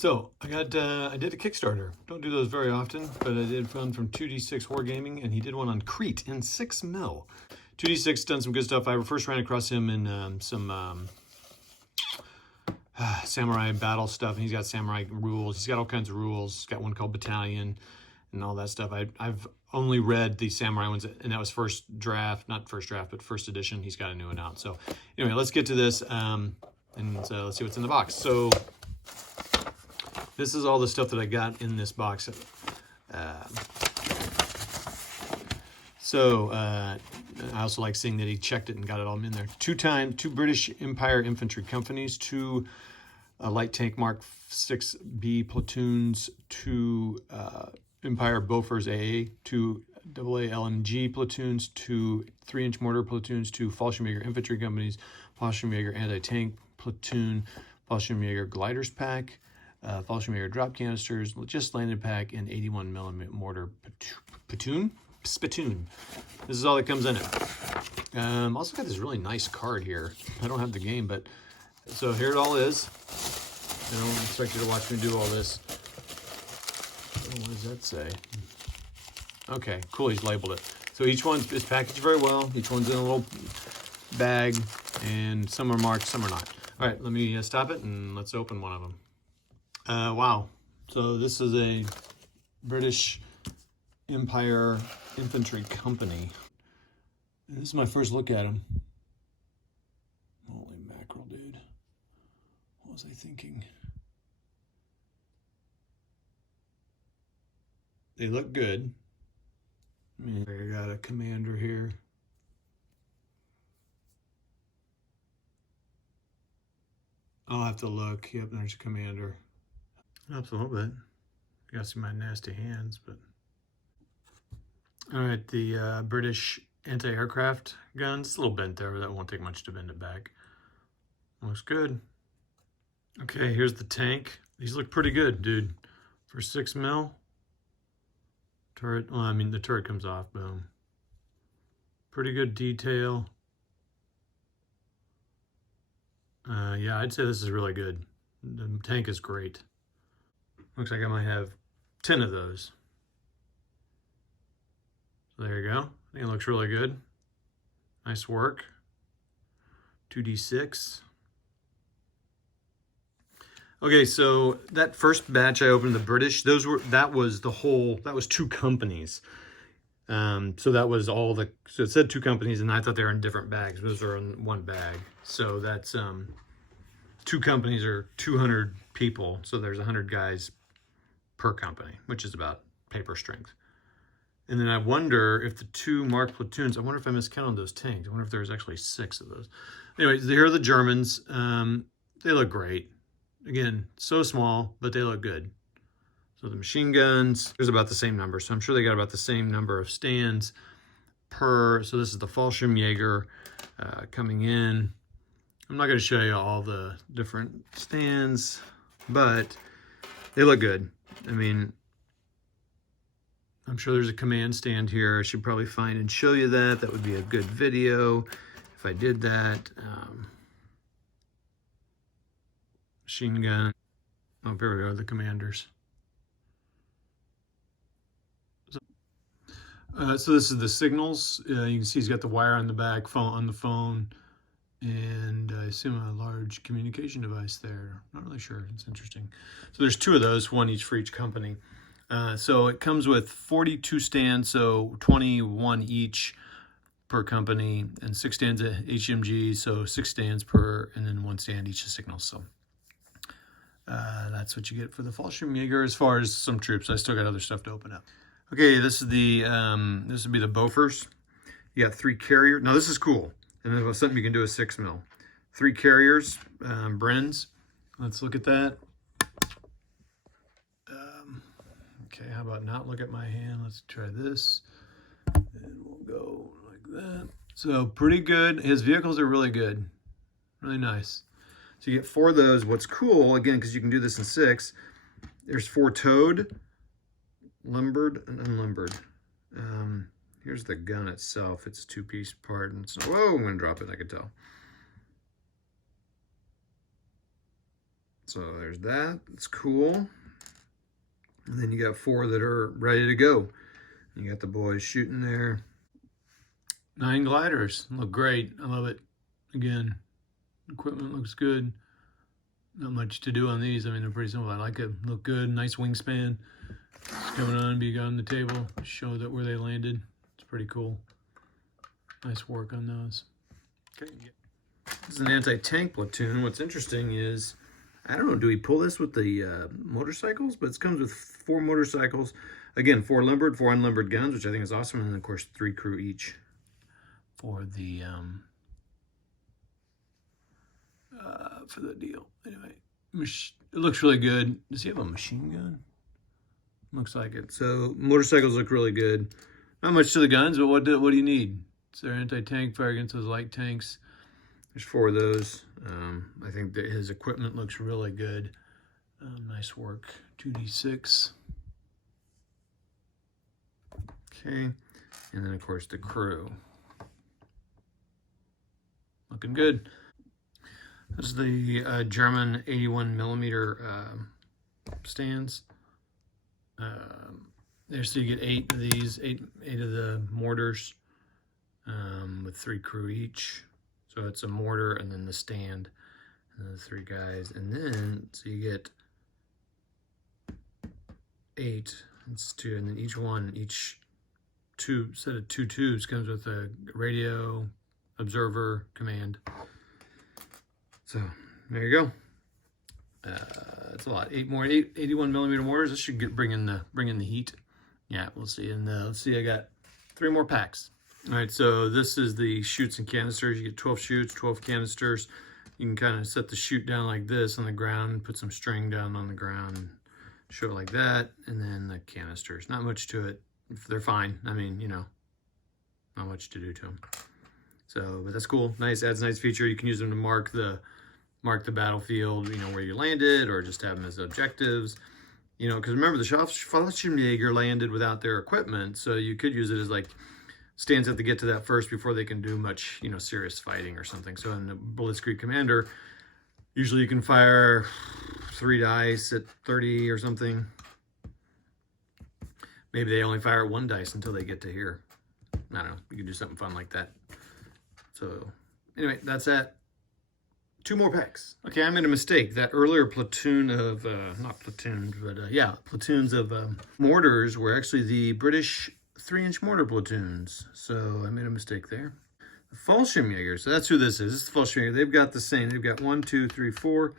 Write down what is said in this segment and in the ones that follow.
So I did a Kickstarter. Don't do those very often, but I did one from 2D6 Wargaming, and he did one on Crete in 6 mil. 2D6 done some good stuff. I first ran across him in some samurai battle stuff, and he's got samurai rules. He's got all kinds of rules. He's got one called Battalion and all that stuff. I've only read the samurai ones, and that was first draft, not first draft, but first edition. He's got a new one out. So anyway, let's get to this, and let's see what's in the box. So this is all the stuff that I got in this box. I also like seeing that he checked it and got it all in there. Two British Empire infantry companies, two light tank Mark 6B platoons, two Empire Bofors AA, two AA LMG platoons, two 3-inch mortar platoons, two Fallschirmjäger infantry companies, Fallschirmjäger anti-tank platoon, Fallschirmjäger gliders pack, Fallschirmjäger drop canisters, just landed pack, and 81 millimeter mortar spittoon. This is all that comes in it. Also got this really nice card here. I don't have the game, but so here it all is. I don't expect you to watch me do all this. Oh, what does that say? Okay, cool. He's labeled it. So each one is packaged very well. Each one's in a little bag, and some are marked, some are not. All right, let me stop it and let's open one of them. Wow. So this is a British Empire infantry company. And this is my first look at them. Holy mackerel, dude. What was I thinking? They look good. I mean, I got a commander here. I'll have to look. Yep, there's a commander. Helps a little bit. You gotta see my nasty hands, but. All right, the British anti-aircraft guns. It's a little bent there, but that won't take much to bend it back. Looks good. Okay, here's the tank. These look pretty good, dude. For 6 mil. Turret, well, I mean, the turret comes off, boom. Pretty good detail. Yeah, I'd say this is really good. The tank is great. Looks like I might have 10 of those. So there you go. I think it looks really good. Nice work. 2D6. Okay, so that first batch I opened, the British, that was 2 companies. So that was all so it said 2 companies, and I thought they were in different bags. Those are in one bag. So that's 2 companies are 200 people. So there's 100 guys per company, which is about paper strength. And then I wonder if the 2 marked platoons, I wonder if I miscounted those tanks. I wonder if there's actually 6 of those. Anyways, here are the Germans. They look great. Again, so small, but they look good. So the machine guns, there's about the same number. So I'm sure they got about the same number of stands per. So this is the Fallschirmjäger coming in. I'm not going to show you all the different stands, but they look good. I mean, I'm sure there's a command stand here. I should probably find and show you that. That would be a good video if I did that. Machine gun. Oh, there we go, the commanders. So this is the signals. You can see he's got the wire on the back, on the phone, and I assume a large communication device there. Not really sure. It's interesting. So there's 2 of those, one each for each company. So it comes with 42 stands, so 21 each per company, and 6 stands at HMG, so 6 stands per, and then 1 stand each of signals. So that's what you get for the Fallschirmjäger as far as some troops. I still got other stuff to open up. Okay, this is the this would be the Bofors. You got 3 carriers. Now this is cool, and this was something you can do with 6 mil. 3 carriers, Brens. Let's look at that. Okay, how about not look at my hand? Let's try this, and we'll go like that. So pretty good. His vehicles are really good, really nice. So you get 4 of those. What's cool, again, because you can do this in 6, there's 4 towed, lumbered, and unlumbered. Here's the gun itself. It's a 2-piece part. And it's, whoa, I'm going to drop it, I could tell. So there's that. It's cool. And then you got 4 that are ready to go. You got the boys shooting there. 9 gliders. Look great. I love it. Again, equipment looks good. Not much to do on these. I mean, they're pretty simple. I like it. Look good. Nice wingspan. It's coming on, be on the table. Show that where they landed. It's pretty cool. Nice work on those. Okay. This is an anti-tank platoon. What's interesting is, I don't know, do we pull this with the motorcycles? But it comes with 4 motorcycles. Again, 4 limbered, 4 unlimbered guns, which I think is awesome. And then, of course, 3 crew each for the deal. Anyway, it looks really good. Does he have a machine gun? Looks like it. So motorcycles look really good. Not much to the guns, but what do you need? It's their anti-tank fire against those light tanks. There's 4 of those. I think that his equipment looks really good. Nice work. 2d6. Okay. And then, of course, the crew. Looking good. This is the German 81 millimeter stands. There, so you get 8 of these, 8 of the mortars with 3 crew each. So it's a mortar and then the stand and then the 3 guys. And then, so you get 8, it's 2, and then each set of 2 tubes comes with a radio, observer, command. So there you go. It's a lot. 81 millimeter mortars. This should bring in the heat. Yeah, we'll see. And let's see, I got 3 more packs. All right, so this is the chutes and canisters. You get 12 chutes, 12 canisters. You can kind of set the chute down like this on the ground, put some string down on the ground, show it like that, and then the canisters. Not much to it. They're fine. I mean, you know, not much to do to them. So, but that's cool. Nice, adds a nice feature. You can use them to mark the battlefield, you know, where you landed, or just have them as objectives. You know, because remember, the Fallschirmjäger landed without their equipment, so you could use it as like stands have to get to that first before they can do much, you know, serious fighting or something. So in the Blitzkrieg Commander, usually you can fire 3 dice at 30 or something. Maybe they only fire 1 dice until they get to here. I don't know. You can do something fun like that. So anyway, that's that. 2 more packs. Okay, I made a mistake. That earlier platoon of, not platoons, but yeah, platoons of mortars were actually the British 3-inch mortar platoons. So I made a mistake there. The Fallschirmjäger, so that's who this is. This is the Fallschirmjäger. They've got the same. They've got 1, 2, 3, 4,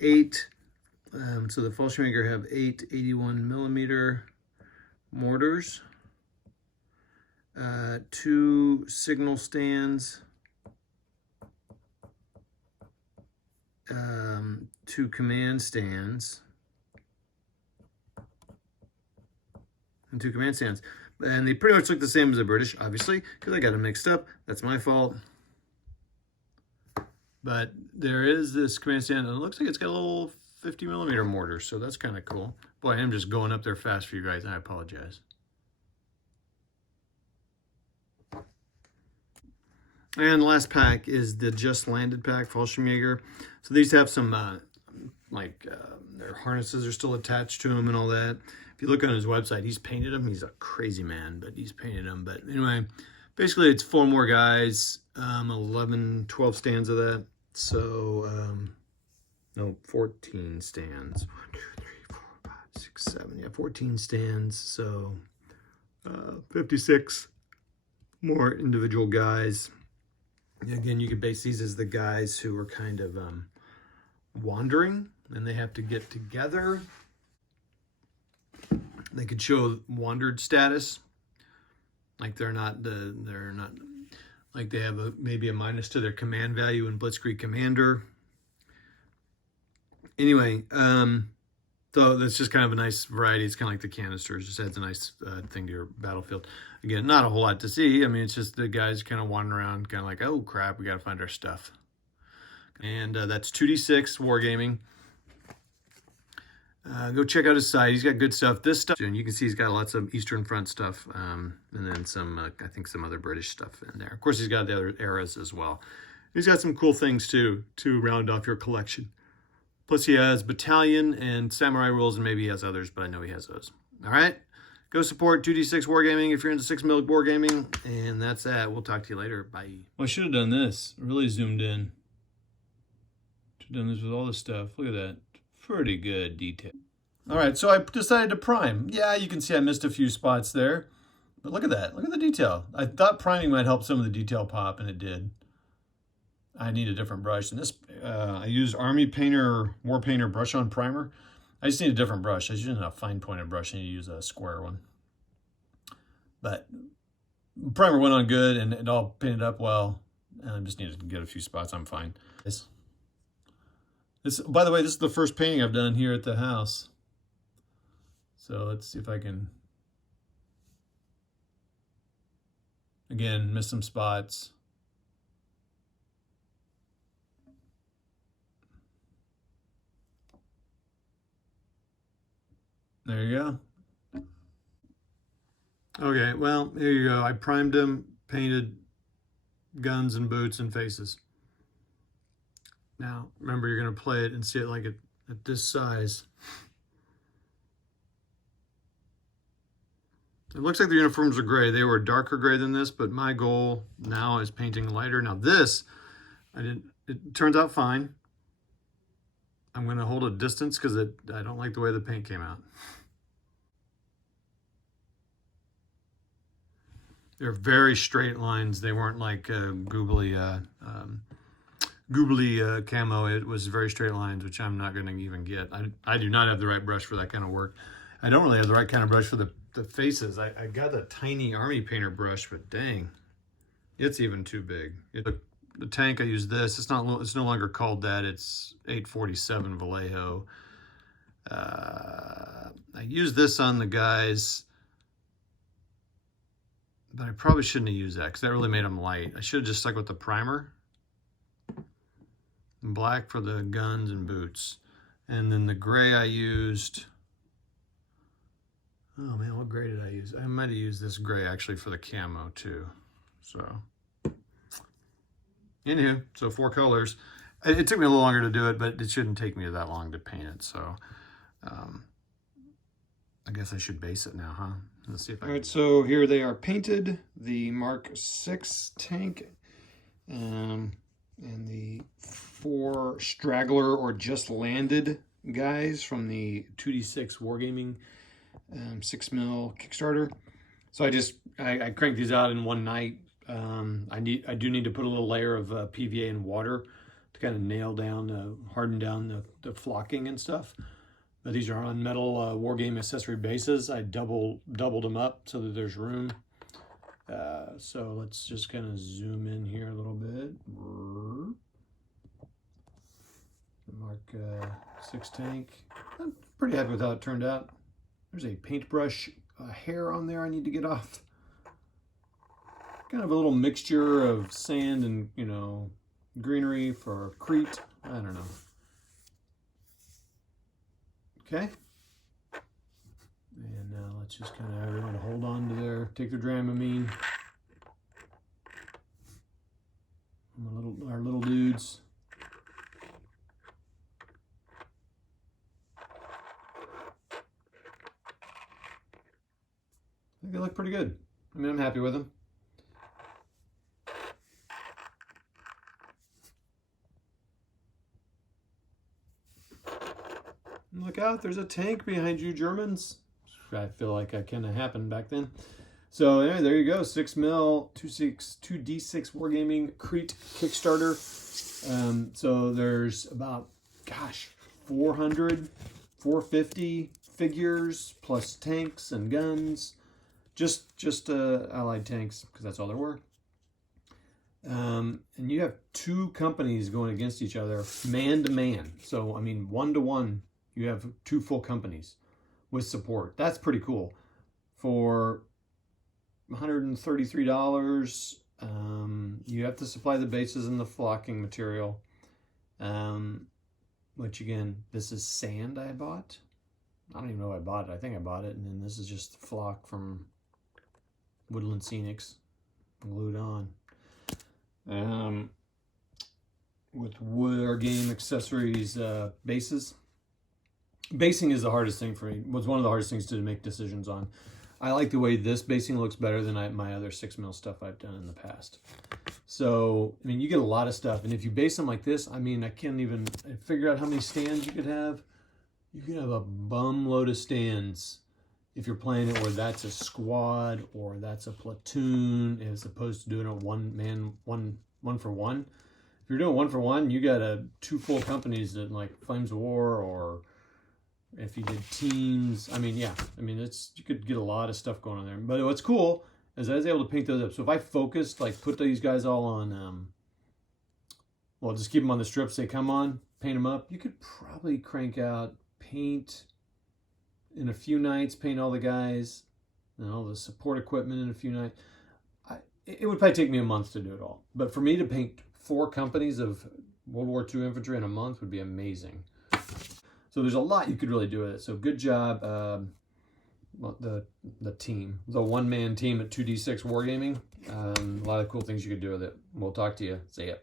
8. So the Fallschirmjäger have 8 81 millimeter mortars, 2 signal stands, 2 command stands, and 2 command stands. And they pretty much look the same as the British, obviously, because I got them mixed up. That's my fault. But there is this command stand, and it looks like it's got a little 50 millimeter mortar, so that's kind of cool. Boy, I'm just going up there fast for you guys. I apologize. And the last pack is the just landed pack, Fallschirmjäger. So these have some, their harnesses are still attached to them and all that. If you look on his website, he's painted them. He's a crazy man, but he's painted them. But anyway, basically it's 4 more guys, 11, 12 stands of that. So, no, 14 stands. 1, 2, 3, 4, 5, 6, 7. Yeah, 14 stands. So, 56 more individual guys. Again, you could base these as the guys who are kind of wandering, and they have to get together. They could show wandered status, like they're not like they have maybe a minus to their command value in Blitzkrieg Commander. Anyway, so that's just kind of a nice variety. It's kind of like the canisters. Just adds a nice thing to your battlefield. Again, not a whole lot to see. I mean, it's just the guys kind of wandering around, kind of like, oh crap, we got to find our stuff. And that's 2d6 Wargaming. Go check out his site. He's got good stuff. This stuff, and you can see he's got lots of Eastern Front stuff, and then some, I think some other British stuff in there. Of course, he's got the other eras as well. He's got some cool things too to round off your collection. Plus he has Battalion and Samurai rules, and maybe he has others, but I know he has those. All right. Go support 2D6 Wargaming if you're into 6mm Wargaming. And that's that. We'll talk to you later. Bye. Well, I should have done this. Really zoomed in. Should have done this with all this stuff. Look at that. Pretty good detail. All right, so I decided to prime. Yeah, you can see I missed a few spots there. But look at that. Look at the detail. I thought priming might help some of the detail pop, and it did. I need a different brush. And this, I used Army Painter, War Painter Brush On Primer. I just need a different brush. I was using a fine pointed brush. I need to use a square one. But primer went on good, and it all painted up well. I just needed to get a few spots. I'm fine. This, by the way, this is the first painting I've done here at the house. So let's see if I can, again, miss some spots. There you go. Okay, well, here you go. I primed him, painted guns and boots and faces. Now, remember, you're going to play it and see it like at this size. It looks like the uniforms are gray. They were darker gray than this, but my goal now is painting lighter. Now this, it turns out fine. I'm going to hold a distance because I don't like the way the paint came out. They're very straight lines. They weren't like googly camo. It was very straight lines, which I'm not going to even get. I do not have the right brush for that kind of work. I don't really have the right kind of brush for the faces. I got a tiny Army Painter brush, but dang, it's even too big. The tank, I use this. It's no longer called that. It's 847 Vallejo. I use this on the guys, but I probably shouldn't have used that because that really made them light. I should have just stuck with the primer. Black for the guns and boots. And then the gray I used, oh man, what gray did I use? I might have used this gray actually for the camo too. So, anywho, so 4 colors. It took me a little longer to do it, but it shouldn't take me that long to paint it. So, I guess I should base it now, huh? Let's see if I. All right, so here they are painted. The Mark 6 tank, and the 4 straggler or just landed guys from the 2D6 Wargaming 6mm Kickstarter. So I cranked these out in one night. I do need to put a little layer of PVA and water to kind of nail down, harden down the flocking and stuff. But these are on metal Wargame accessory bases. I doubled them up so that there's room. So let's just kind of zoom in here a little bit. Mark 6 tank. I'm pretty happy with how it turned out. There's a paintbrush hair on there I need to get off. Kind of a little mixture of sand and, you know, greenery for Crete. I don't know. Okay. And now let's just kind of have everyone hold on to take their Dramamine. Our little dudes. I think they look pretty good. I mean, I'm happy with them. Look out, there's a tank behind you, Germans. I feel like that kind of happened back then. So anyway, there you go, 6mm, 2D6 Wargaming Crete Kickstarter. So there's about, gosh, 450 figures, plus tanks and guns. Just allied tanks, because that's all there were. And you have 2 companies going against each other, man to man. So, I mean, 1 to 1. You have 2 full companies with support. That's pretty cool. For $133, you have to supply the bases and the flocking material. Which again, this is sand I bought. I don't even know if I bought it. I think I bought it. And then this is just flock from Woodland Scenics glued on. with Wargaming accessories bases. Basing is the hardest thing for me. Was one of the hardest things to make decisions on. I like the way this basing looks better than my other 6mm stuff I've done in the past. So, I mean, you get a lot of stuff. And if you base them like this, I mean, I can't even figure out how many stands you could have. You could have a bum load of stands if you're playing it where that's a squad or that's a platoon, as opposed to doing a one for one. If you're doing 1 for 1, you got 2 full companies that like Flames of War, or if you did teams. I mean, yeah, I mean, you could get a lot of stuff going on there. But what's cool is I was able to paint those up. So if I focused, like put these guys all on, well, just keep them on the strips they come on, paint them up, you could probably crank out paint in a few nights, paint all the guys and all the support equipment in a few nights. It would probably take me a month to do it all. But for me to paint 4 companies of World War II infantry in a month would be amazing. So there's a lot you could really do with it. So good job, the team, the one-man team at 2D6 Wargaming. A lot of cool things you could do with it. We'll talk to you. See ya.